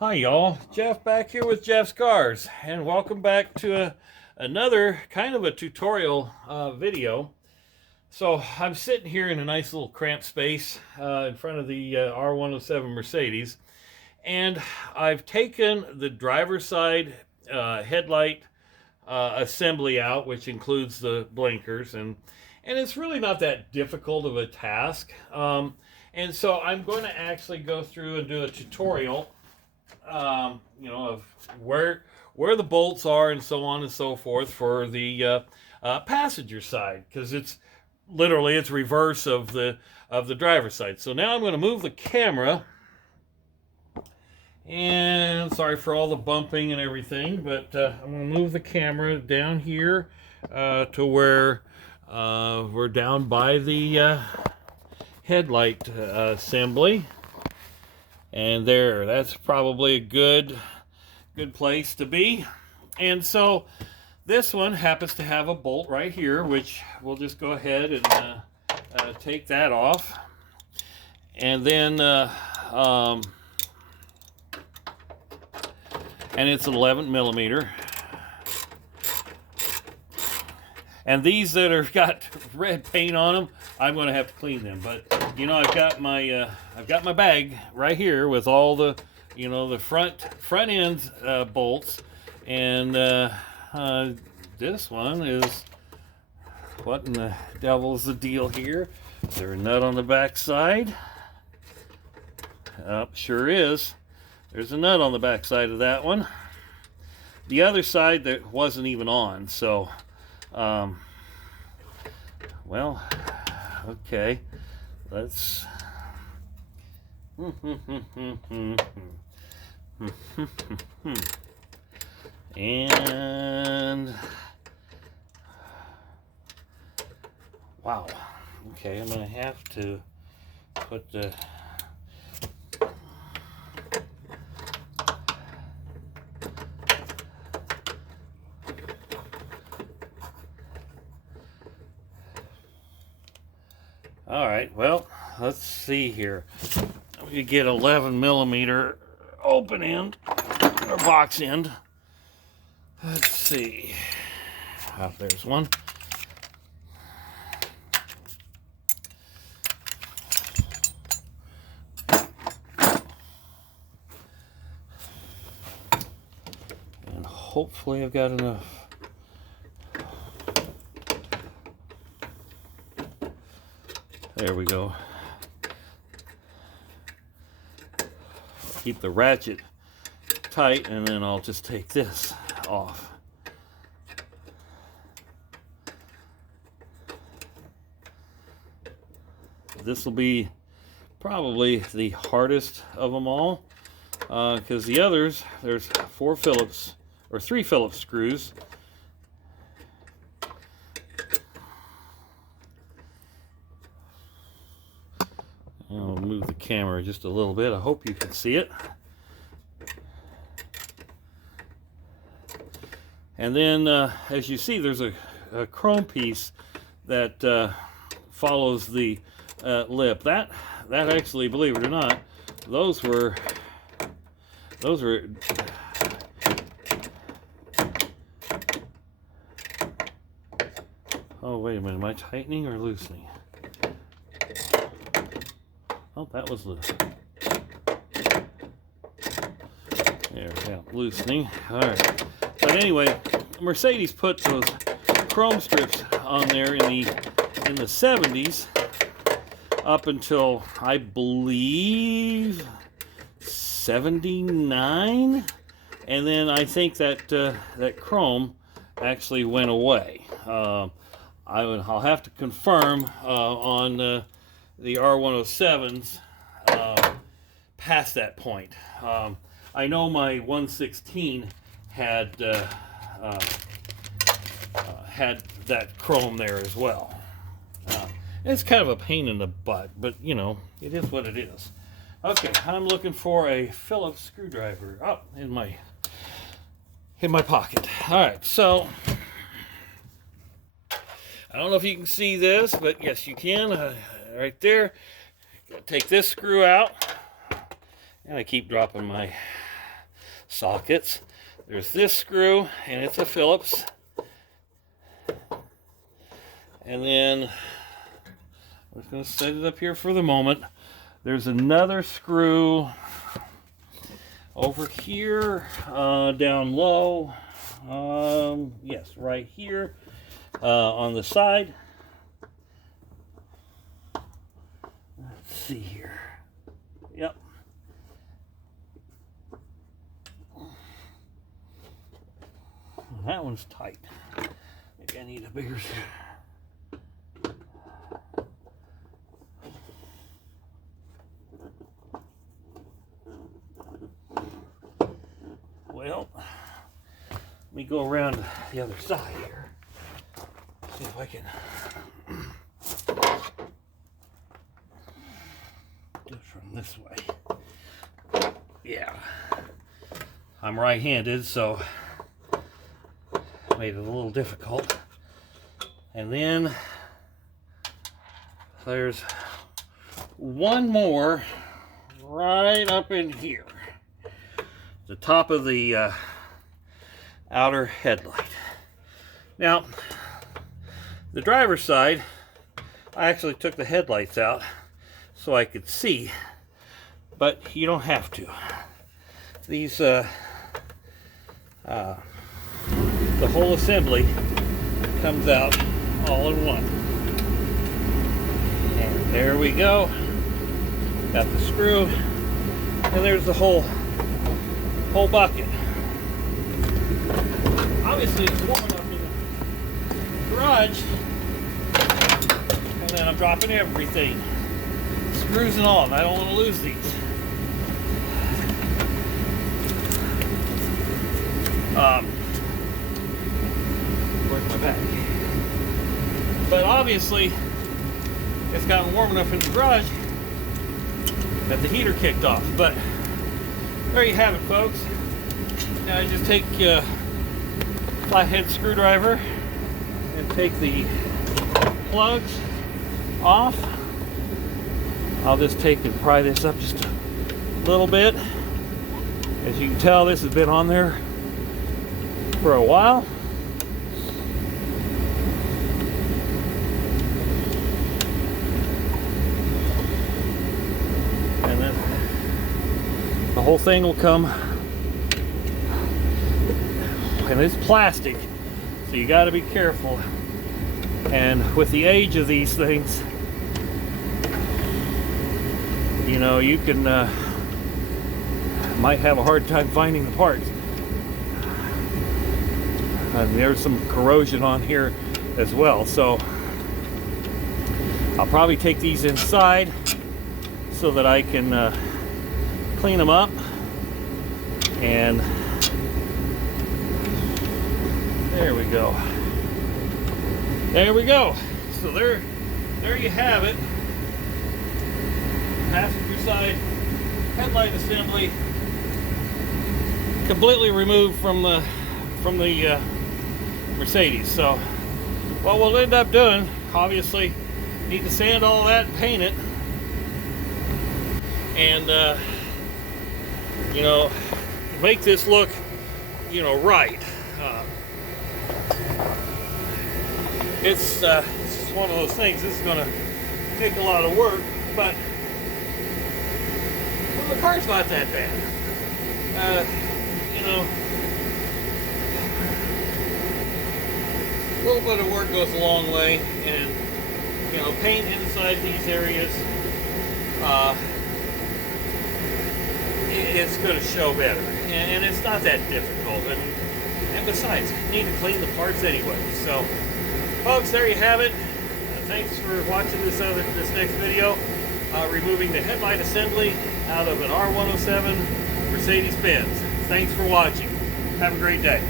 Hi y'all, Jeff back here with Jeff's Cars, and welcome back to another kind of a tutorial video. So I'm sitting here in a nice little cramped space in front of the R107 Mercedes, and I've taken the driver's side headlight assembly out, which includes the blinkers, and it's really not that difficult of a task. And so I'm going to actually go through and do a tutorial of where the bolts are and so on and so forth for the passenger side, because it's reverse of the driver's side. So now I'm going to move the camera, and sorry for all the bumping and everything, but I'm going to move the camera down here to where we're down by the headlight assembly. And that's probably a good place to be. And so this one happens to have a bolt right here, which we'll just go ahead and take that off. And then, and it's an 11 millimeter. And these that have got red paint on them, I'm going to have to clean them. But I've got my bag right here with all the the front end bolts, and this one is, what in the devil's the deal here? Is there a nut on the back side? Sure is. There's a nut on the back side of that one. The other side that wasn't even on, so well, okay, let's and wow, okay, I'm gonna have to put the all right, well, let's see here. We get 11 millimeter open end or box end. Let's see. Oh, there's one. And hopefully I've got enough. There we go. Keep the ratchet tight, and then I'll just take this off. This will be probably the hardest of them all, because the others, there's 3 Phillips screws. I'll move the camera just a little bit. I hope you can see it. And then, as you see, there's a chrome piece that follows the lip. That actually, believe it or not, those were. Oh, wait a minute. Am I tightening or loosening? Oh, that was loose. There, yeah, loosening. All right. But anyway, Mercedes put those chrome strips on there in the 70s up until, I believe, 79, and then I think that that chrome actually went away. I'll have to confirm on the R107s past that point. I know my 116 had that chrome there as well. It's kind of a pain in the butt, but it is what it is. Okay, I'm looking for a Phillips screwdriver. Oh, in my pocket. All right, so I don't know if you can see this, but yes, you can. Right there. Take this screw out, and I keep dropping my sockets. There's this screw, and it's a Phillips. And then I'm just going to set it up here for the moment. There's another screw over here, down low. Yes, right here on the side. Let's see here. Yep. That one's tight. Maybe I need a bigger screw. Well, let me go around the other side here. See if I can do it from this way. Yeah. I'm right-handed, so made it a little difficult. And then there's one more right up in here. The top of the outer headlight. Now, the driver's side, I actually took the headlights out so I could see, but you don't have to. These, the whole assembly comes out all in one. And there we go. Got the screw, and there's the whole bucket. Obviously it's warm enough in the garage, and then I'm dropping everything, screws and all, and I don't want to lose these. Where's my bag? But obviously it's gotten warm enough in the garage that the heater kicked off. But there you have it, folks. Now I just take a flathead screwdriver and take the plugs off. I'll just take and pry this up just a little bit. As you can tell, this has been on there for a while. And then the whole thing will come, and it's plastic, so you got to be careful. And with the age of these things, you know, you can might have a hard time finding the parts. And there's some corrosion on here as well, so I'll probably take these inside so that I can clean them up. And there we go. There we go. So there you have it. Passenger side headlight assembly completely removed from the Mercedes. So what we'll end up doing, obviously, need to sand all that and paint it, and you know, make this look, you know, right. It's just one of those things. This is going to take a lot of work, but well, the car's not that bad. You know, a little bit of work goes a long way, and you know, paint inside these areas, it's going to show better, and it's not that difficult. And besides, you need to clean the parts anyway. So, folks, there you have it. Thanks for watching this next video, removing the headlight assembly out of an R107 Mercedes-Benz. Thanks for watching. Have a great day.